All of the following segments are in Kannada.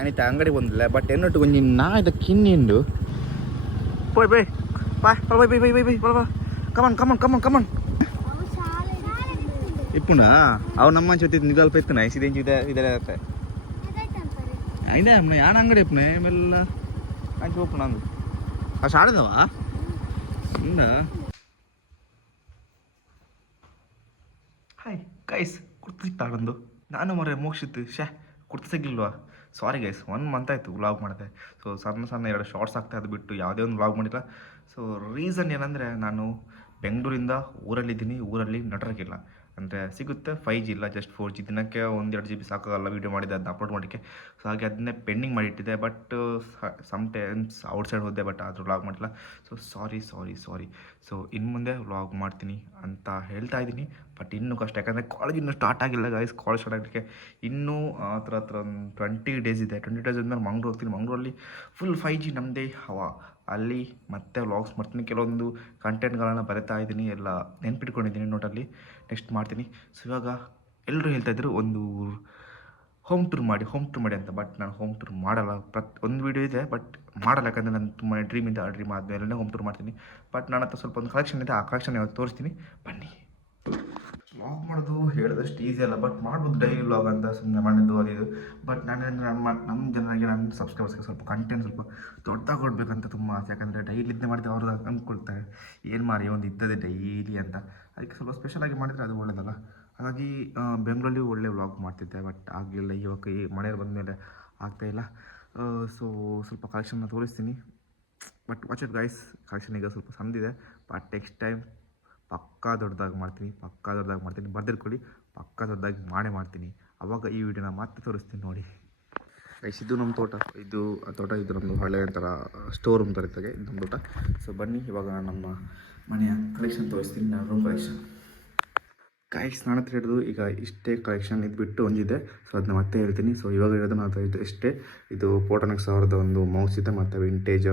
ಅನಿತ ಅಂಗಡಿ ಬಂದಿಲ್ಲ ಬಟ್ ಎನ್ನೊಟ್ಟು ಕೊಂಚ ನಾ ಇದು ಕಿನ್ನಿಂಡು పోయి పోయి బాయ్ పోయి పోయి పోయి పోయి పోయి కమన్ కమన్ కమన్ కమన్ ఇప్పుడు అవు నమ్మ చెప్తే నిదాలు పెట్టున్నా ఇదేం ఇదే అయినా యాన అంగడి ఇప్పుడు మెల్ల మంచి ఓపెన్ అందు అసలు ఆడదావా ఉందా ಹಾಯ್ ಗೈಸ್ ಕುರ್ತ ಸಿಕ್ತಾಳಂದು ನಾನು ಮರೆ ಮೋಕ್ಷಿತ್ತು ಕುರ್ತ ಸಿಗ್ಲಿಲ್ವಾ ಸಾರಿ ಗೈಸ್ 1 ಮಂತ್ ಆಯಿತು ವ್ಲಾಗ್ ಮಾಡಿದೆ ಸೊ ಸಣ್ಣ 2 ಶಾರ್ಟ್ಸ್ ಆಗ್ತಾ ಅದು ಬಿಟ್ಟು ಯಾವುದೇ ಒಂದು ವ್ಲಾಗ್ ಮಾಡಿಲ್ಲ ಸೊ ರೀಸನ್ ಏನಂದರೆ ನಾನು ಬೆಂಗಳೂರಿಂದ ಊರಲ್ಲಿ ನೆಟ್ವರ್ಕ್ ಇಲ್ಲ ಅಂದರೆ ಸಿಗುತ್ತೆ 5G ಇಲ್ಲ ಜಸ್ಟ್ 4G ದಿನಕ್ಕೆ 1-2 GB ಸಾಕಾಗಲ್ಲ ವೀಡಿಯೋ ಮಾಡಿದೆ ಅದನ್ನ ಅಪ್ಲೋಡ್ ಮಾಡೋಕ್ಕೆ ಸೊ ಹಾಗೆ ಅದನ್ನೇ ಪೆಂಡಿಂಗ್ ಮಾಡಿಟ್ಟಿದ್ದೆ ಬಟ್ ಸಮ್ಟೈಮ್ಸ್ ಔಟ್ಸೈಡ್ ಹೋದೆ ಬಟ್ ಆದರೂ ವ್ಲಾಗ್ ಮಾಡಿಲ್ಲ ಸೊ ಸಾರಿ ಸೊ ಇನ್ನು ಮುಂದೆ ವ್ಲಾಗ್ ಮಾಡ್ತೀನಿ ಅಂತ ಹೇಳ್ತಾ ಇದ್ದೀನಿ ಬಟ್ ಇನ್ನೂ ಕಷ್ಟ ಯಾಕಂದರೆ ಕಾಲೇಜ್ ಇನ್ನೂ ಸ್ಟಾರ್ಟ್ ಆಗಿಲ್ಲ ಗೈಸ್ ಕಾಲೇಜ್ ಸ್ಟಾರ್ಟ್ ಆಗಲಿಕ್ಕೆ ಇನ್ನೂ ಹತ್ರ ಒಂದು 20 ಡೇಸ್ ಇದೆ 20 ಡೇಸ್ ಆದಮೇಲೆ ಮಂಗ್ಳೂರು ಹೋಗ್ತೀನಿ ಮಂಗ್ಳೂರಲ್ಲಿ ಫುಲ್ 5G ನಮ್ಮದೇ ಹವಾ ಅಲ್ಲಿ ಮತ್ತೆ ವ್ಲಾಗ್ಸ್ ಮಾಡ್ತೀನಿ ಕೆಲವೊಂದು ಕಂಟೆಂಟ್ಗಳನ್ನು ಬರಿತಾ ಇದ್ದೀನಿ ಎಲ್ಲ ನೆನ್ಪಿಟ್ಕೊಂಡಿದ್ದೀನಿ ನೋಟಲ್ಲಿ ನೆಕ್ಸ್ಟ್ ಮಾಡ್ತೀನಿ ಸೊ ಇವಾಗ ಎಲ್ಲರೂ ಹೇಳ್ತಾಯಿದ್ರು ಒಂದು ಹೋಮ್ ಟೂರ್ ಮಾಡಿ ಅಂತ ಬಟ್ ನಾನು ಹೋಮ್ ಟೂರ್ ಮಾಡಲ್ಲ ಒಂದು ವೀಡಿಯೋ ಇದೆ ಬಟ್ ಮಾಡಲ್ಲ ಯಾಕಂದರೆ ನಾನು ತುಂಬ ಡ್ರೀಮ್ ಇದೆ ಆ ಡ್ರೀಮ್ ಆದಮೇಲೆ ಹೋಮ್ ಟೂರ್ ಮಾಡ್ತೀನಿ ಬಟ್ ನನ್ನ ಹತ್ರ ಸ್ವಲ್ಪ ಒಂದು ಕಲೆಕ್ಷನ್ ಇದೆ ಆ ಕಲೆಕ್ಷನ್ ಇವಾಗ ತೋರಿಸ್ತೀನಿ ಬನ್ನಿ ವ್ಲಾಗ್ ಮಾಡೋದು ಹೇಳೋದಷ್ಟು ಈಸಿ ಅಲ್ಲ ಬಟ್ ಮಾಡ್ಬೋದು ಡೈಲಿ ವ್ಲಾಗ್ ಅಂತ ಸುಮ್ಮನೆ ಮಾಡಿದ್ದು ಅದು ಬಟ್ ನಮ್ಮ ಜನರಿಗೆ ನನ್ನ ಸಬ್ಸ್ಕ್ರೈಬರ್ಸ್ಗೆ ಸ್ವಲ್ಪ ಕಂಟೆಂಟ್ ಸ್ವಲ್ಪ ದೊಡ್ಡದಾಗಿ ಕೊಡಬೇಕಂತ ತುಂಬ ಆಸೆ ಯಾಕಂದರೆ ಡೈಲಿ ಇದ್ದೇ ಮಾಡಿದ್ರೆ ಅವ್ರದ್ದು ಅಂದ್ಕೊಳ್ತಾರೆ ಏನು ಮಾರಿ ಒಂದು ಇದ್ದದೆ ಡೈಲಿ ಅಂತ ಅದಕ್ಕೆ ಸ್ವಲ್ಪ ಸ್ಪೆಷಲಾಗಿ ಮಾಡಿದರೆ ಅದು ಒಳ್ಳೆಯದಲ್ಲ ಹಾಗಾಗಿ ಬೆಂಗಳೂರಲ್ಲಿ ಒಳ್ಳೆ ವ್ಲಾಗ್ ಮಾಡ್ತಿದ್ದೆ ಬಟ್ ಆಗಲಿಲ್ಲ ಇವಾಗ ಈ ಮನೆಯಲ್ಲಿ ಬಂದಮೇಲೆ ಆಗ್ತಾಯಿಲ್ಲ ಸೊ ಸ್ವಲ್ಪ ಕಲೆಕ್ಷನ್ನ ತೋರಿಸ್ತೀನಿ but watch it guys collection ಈಗ ಸ್ವಲ್ಪ ಸಂದಿದೆ ಬಟ್ ನೆಕ್ಸ್ಟ್ ಟೈಮ್ ಪಕ್ಕಾ ದೊಡ್ಡದಾಗಿ ಮಾಡ್ತೀನಿ ಬರ್ದಿರ್ಕೊಳ್ಳಿ ಪಕ್ಕಾ ದೊಡ್ಡದಾಗಿ ಮಾಡ್ತೀನಿ ಆವಾಗ ಈ ವಿಡಿಯೋನ ಮತ್ತೆ ತೋರಿಸ್ತೀನಿ ನೋಡಿ ಗೈಸ್ ಇದು ನಮ್ಮ ತೋಟ ಇದು ನಮ್ಮದು ಹಳೆ ಥರ ಸ್ಟೋರ್ ರೂಮ್ ಥರ ಇದ್ದಾಗೆ ಇದು ನಮ್ಮ ತೋಟ ಸೊ ಬನ್ನಿ ಇವಾಗ ನಮ್ಮ ಮನೆಯ ಕಲೆಕ್ಷನ್ ತೋರಿಸ್ತೀನಿ ನಾನು ರೂಮ್ ಕಲೆಕ್ಷನ್ ಗೈಸ್ ನನ್ನ ಹತ್ರ ಹಿಡಿದು ಈಗ ಇಷ್ಟೇ ಕಲೆಕ್ಷನ್ ಇದು ಬಿಟ್ಟು ಒಂದಿದೆ ಸೊ ಅದನ್ನ ಮತ್ತೆ ಹೇಳ್ತೀನಿ ಸೊ ಇವಾಗ ಹೇಳೋದು ನಾನು ಇದು ಇಷ್ಟೇ ಇದು ಫೋಟೋನಿಕ್ಸ್ ಅವ್ರದ್ದು ಒಂದು ಮೌಸ್ ಇದೆ ಮತ್ತು ವಿಂಟೇಜ್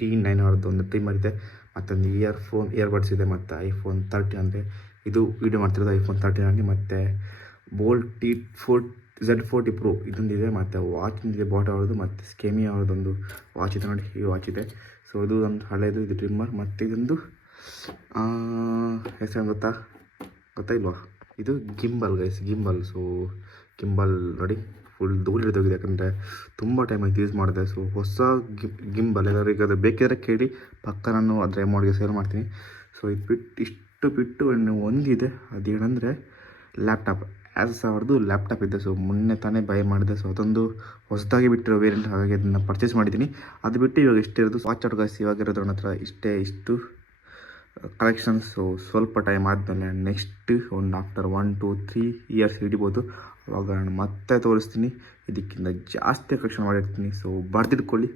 T9 ಅವ್ರದ್ದು ಒಂದು ಟ್ರಿಮ್ಮರ್ ಇದೆ ಮತ್ತೊಂದು ಇಯರ್ಬಡ್ಸ್ ಇದೆ ಮತ್ತು iPhone 13 ಅಂದರೆ ಇದು ವೀಡಿಯೋ ಮಾಡ್ತಿರೋದು iPhone 13 ಮತ್ತು ಬೋಲ್ಟ್ Z40 Pro ಇದೊಂದಿದೆ ಮತ್ತು ವಾಚ್ ಇದೆ ಬಾಟ ಅವ್ರದ್ದು ಮತ್ತು ಸ್ಕೆಮಿ ಅವ್ರದ್ದೊಂದು ವಾಚ್ ಇದೆ ನೋಡಿ ಈ ವಾಚ್ ಇದೆ ಸೊ ಇದು ಒಂದು ಹಳೆಯದು ಇದು ಟ್ರಿಮ್ಮರ್ ಮತ್ತು ಇದೊಂದು ಹೆಸರು ಗೊತ್ತಾಯಿಲ್ವಾ ಇದು ಗಿಂಬಲ್ ಗೈಸ್ ಸೊ ಗಿಂಬಲ್ ನೋಡಿ ಫುಲ್ ಧೂಳು ಹಿಡಿದೋಗಿದೆ ಯಾಕಂದರೆ ತುಂಬ ಟೈಮ್ ಆಗಿ ಯೂಸ್ ಮಾಡಿದೆ ಸೊ ಹೊಸ ಗಿಂಬಲ್ ಎಲ್ಲರಿಗೆ ಅದು ಬೇಕಿದ್ರೆ ಕೇಳಿ ಪಕ್ಕ ನಾನು ಅದರ ಅಮೌಂಟ್ಗೆ ಸೇಲ್ ಮಾಡ್ತೀನಿ ಸೊ ಇಷ್ಟು ಬಿಟ್ಟು ಒಂದಿದೆ ಅದೇನಂದರೆ ಲ್ಯಾಪ್ಟಾಪ್ ಅವ್ರದ್ದು ಲ್ಯಾಪ್ಟಾಪ್ ಇದೆ ಸೊ ಮೊನ್ನೆ ತಾನೇ ಬೈ ಮಾಡಿದೆ ಸೊ ಅದೊಂದು ಹೊಸದಾಗಿ ಬಿಟ್ಟಿರೋ ವೇರಿಯಂಟ್ ಹಾಗಾಗಿ ಅದನ್ನು ಪರ್ಚೇಸ್ ಮಾಡಿದ್ದೀನಿ ಅದು ಬಿಟ್ಟು ಇವಾಗ ಇಷ್ಟಿರೋದು ವಾಚ್ ಔಟ್ ಗೈಸ್ ಇವಾಗಿರೋದು ನನ್ನ ಹತ್ರ ಇಷ್ಟು ಕಲೆಕ್ಷನ್ಸ್ ಸೊ ಸ್ವಲ್ಪ ಟೈಮ್ ಆದಮೇಲೆ ನೆಕ್ಸ್ಟ್ ಒಂದು ಆಫ್ಟರ್ 1-2-3 ಇಯರ್ಸ್ ಹಿಡಿಬೋದು ಅವಾಗ ನಾನು ಮತ್ತೆ ತೋರಿಸ್ತೀನಿ ಇದಕ್ಕಿಂತ ಜಾಸ್ತಿ ಕಲೆಕ್ಷನ್ ಮಾಡಿರ್ತೀನಿ ಸೊ ಬರ್ದಿಟ್ಕೊಳ್ಳಿ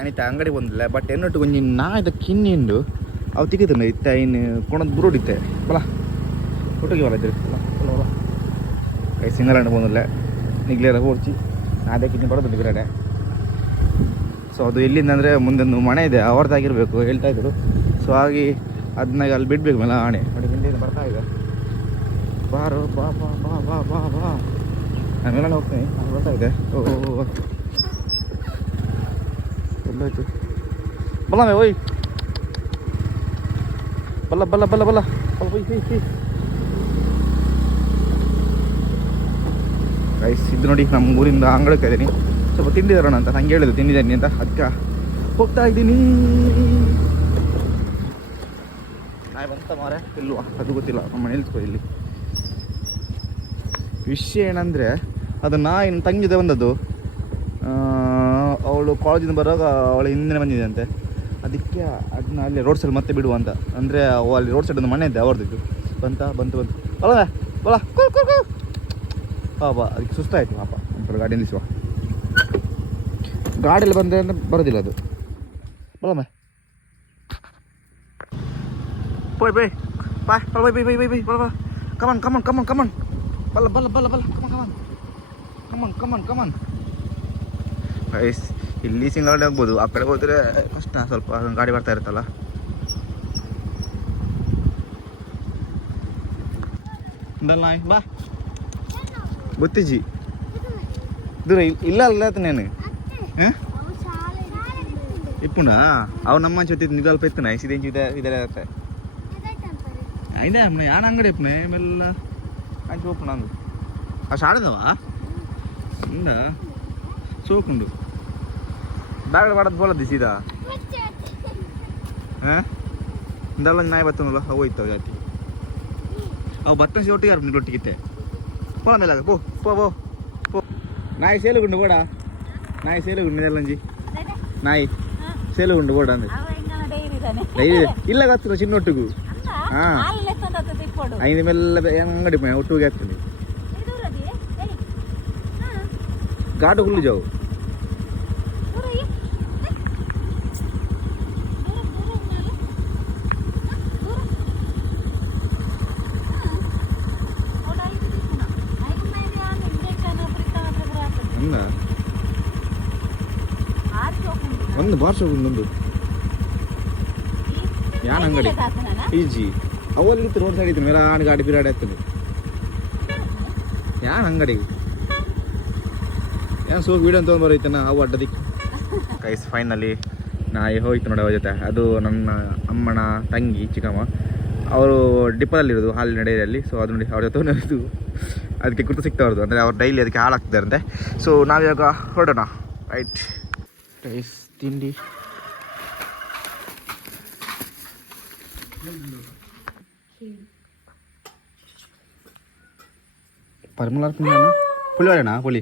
ಅನಿತ ಅಂಗಡಿ ಬಂದಿಲ್ಲ ಬಟ್ ಎನ್ನೊಟ್ಟು ಕೊಂಚ ನಾ ಇದು ಕಿನ್ನಿಂಡು ಅವು ತೆಗೆದು ಇತ್ತ ಇನ್ನು ಕೊಣದು ಬುರುಡಿತ್ತೆ ಬಲ ಒಟ್ಟಿಗೆ ಬರದ್ರಿ ಬಲ ಕೈ ಸಿಂಗಲ್ ಬಂದಿಲ್ಲ ನಿಗ್ಲೇರ ಓಡ್ಚಿ ಅದೇ ಕಿನ್ನಿ ಬರೋದು ಬಿಗಡೆ ಸೊ ಅದು ಎಲ್ಲಿಂದ ಅಂದರೆ ಮುಂದೊಂದು ಮನೆ ಇದೆ ಅವ್ರದ್ದಾಗಿರಬೇಕು ಹೇಳ್ತಾಯಿದ್ರು ಸೊ ಹಾಗೆ ಅದನ್ನ ಅಲ್ಲಿ ಬಿಡಬೇಕು ಮೇಲೆ ಆಣೆ ನೋಡಿ ಹಿಂದೆ ಬರ್ತಾ ಇದೆ ಬಾರೋ ಬಾ ನಾನು ಮೇಲೆ ಹೋಗ್ತೀನಿ ಬರ್ತಾ ಇದೆ ಎಲ್ಲೋಯ್ತು ಬಲ್ಲ ಓಯ್ ಬಲ್ಲ ಗೈಸ್ ಇದು ನೋಡಿ ನಮ್ಮ ಊರಿಂದ ಅಂಗಳಕ್ಕೆ ಇದ್ದೀನಿ ಸ್ವಲ್ಪ ತಿಂಡಿ ತರೋಣ ಅಂತ ನಂಗೆ ಹೇಳಿದ್ರು ತಿಂದಿದ್ದೀನಿ ಅಂತ ಅದಕ್ಕೆ ಹೋಗ್ತಾ ಇದ್ದೀನಿ ನಾಯಿ ಬಂತ ಮಾರೆ ಇಲ್ವಾ ಅದು ಗೊತ್ತಿಲ್ಲ ನಮ್ಮ ಮನೇಲಿ ಇಲ್ಲಿ ವಿಷಯ ಏನಂದರೆ ಅದು ನಾಯಿನ ತಂಗಿದೆ ಬಂದದ್ದು ಅವಳು ಕಾಲೇಜಿಂದ ಬರುವಾಗ ಅವಳ ಹಿಂದೆ ಬಂದಿದೆ ಅಂತೆ ಅದಕ್ಕೆ ಅದನ್ನ ಅಲ್ಲಿ ರೋಡ್ ಸೈಡ್ ಮತ್ತೆ ಬಿಡುವ ಅಂತ ಅಂದರೆ ಅಲ್ಲಿ ರೋಡ್ ಸೈಡ್ ಒಂದು ಮನೆ ಇದೆ ಅವ್ರದ್ದು ಬಂತು ಅಲ್ಲ ಬಲ ಬಾ ಅದಕ್ಕೆ ಸುಸ್ತಾಯಿತು ಪಾಪ ಒಂದು ಗಾಡಿ ನಿಲ್ಲಿಸುವ ಗಾಡಿಯಲ್ಲಿ ಬಂದರೆ ಅಂದರೆ ಬರೋದಿಲ್ಲ ಅದು ಬಲಮ್ಮ போய் ಕಮನ್ ಕಮನ್ ಗೈಸ್ ಇಲ್ಲಿ ಸಿಂಗಲ್ ಆಗ್ಬೋದು ಆ ಕಡೆ ಹೋದರೆ ಕಷ್ಟ ಸ್ವಲ್ಪ ಗಾಡಿ ಬರ್ತಾ ಇರುತ್ತಲ್ಲ ಬಾ ಗೊತ್ತಿಜ್ಜಿ ದೂರ ಇಲ್ಲ ಅಲ್ಲ ನಾನು ಹಾಂ ಇಪ್ಪುನಾ ಅವು ನಮ್ಮ ಜೊತೆ ನಿದಲ್ಪ ಇತ್ತನ ಐಸಿದೆಂಚು ಇದೆಲ್ಲ ಇರುತ್ತೆ ಇದೆ ಅಮ್ಮನ ಯಾನ ಅಂಗಡಿ ಇಪ್ಪನೆ ಮೆಲ್ಲ ಅಂಚು ಓಪನ್ ಅಂದು ಅಷ್ಟು ಆಡದವಾ ಇಂದ ಸೋಕುಂಡು ಬ್ಯಾಗ್ ಮಾಡದ್ ಬೋಲದ್ದು ಸೀದಾ ಹಾಂ ಇಂದಲ್ಲ ನಾಯಿ ಬತ್ತನಲ್ಲ ಅವು ಹೋಯ್ತಾವ ಜಾತಿ ಅವು ಬತ್ತನ ಸಿ ಒಟ್ಟಿಗೆ ಯಾರು ಒಟ್ಟಿಗಿತ್ತೆ ಪೋಲ ಮೇಲೆ ಪೋ ಪೋ ಪೋ ಪೋ ನಾಯಿ ಸೇಲುಗುಂಡು ಬೋಡ ನಾಯಿ ಸೇಲುಗುಂಡು ಇದೆಲ್ಲಂಜಿ ನಾಯಿ ಸೇಲುಗುಂಡು ಬೋಡ ಅಂದ್ರೆ ಡೈರಿ ಇಲ್ಲ ಕತ್ತದ ಚಿನ್ನೊಟ್ಟಿಗೂ ಹಾಂ ಐದು ಮೆಲ್ಲ ಅಂಗಡಿ ಒಟ್ಟಿಗೆ ಆಗ್ತದೆ ಘಾಟು ಹುಲ್ಲು ಜಾವು ಒಂದು ಬಾರ್ಸ ಒಂದು ಯಾನ್ ಅಂಗಡಿ ಈಜಿ ಅವಲ್ಲಿ ರೋಡ್ ಸೈಡ್ ಇತ್ತು ಮೇಲೆ ಆಡು ಗಾಡಿ ಬಿರಾಡಿ ಆಗ್ತದೆ ಯಾನ್ ಅಂಗಡಿ ಏನು ಸೋಕ್ ವೀಡಿಯೋ ಅಂತ ಬರೋಯ್ತಾನ ಅವು ಅಡ್ಡದಿಕ್ಕೆ ಕೈಸ್ ಫೈನಲಿ ನಾಯಿ ಹೋಯ್ತು ನೋಡಿ ಅವ್ರ ಜೊತೆ ಅದು ನನ್ನ ಅಮ್ಮನ ತಂಗಿ ಚಿಕ್ಕಮ್ಮ ಅವರು ಡಿಪ್ಪದಲ್ಲಿರೋದು ಹಾಲಿನ ಡೈರಿಯಲ್ಲಿ ಸೊ ಅದು ನೋಡಿ ಅವ್ರ ಜೊತೆ ಇದು ಅದಕ್ಕೆ ಗುರ್ತು ಸಿಗ್ತಾವ್ರದ್ದು ಅಂದರೆ ಅವ್ರು ಡೈಲಿ ಅದಕ್ಕೆ ಹಾಳಾಗ್ತಿದ್ದಾರಂತೆ ಸೊ ನಾವಿವಾಗ ಹೊರಡೋಣ ರೈಟ್ ಕೈಸ್ ತಿಂಡಿ ಪರಿಮಳ ಪುಳಿಯೋರೆನಾ ಪುಳಿ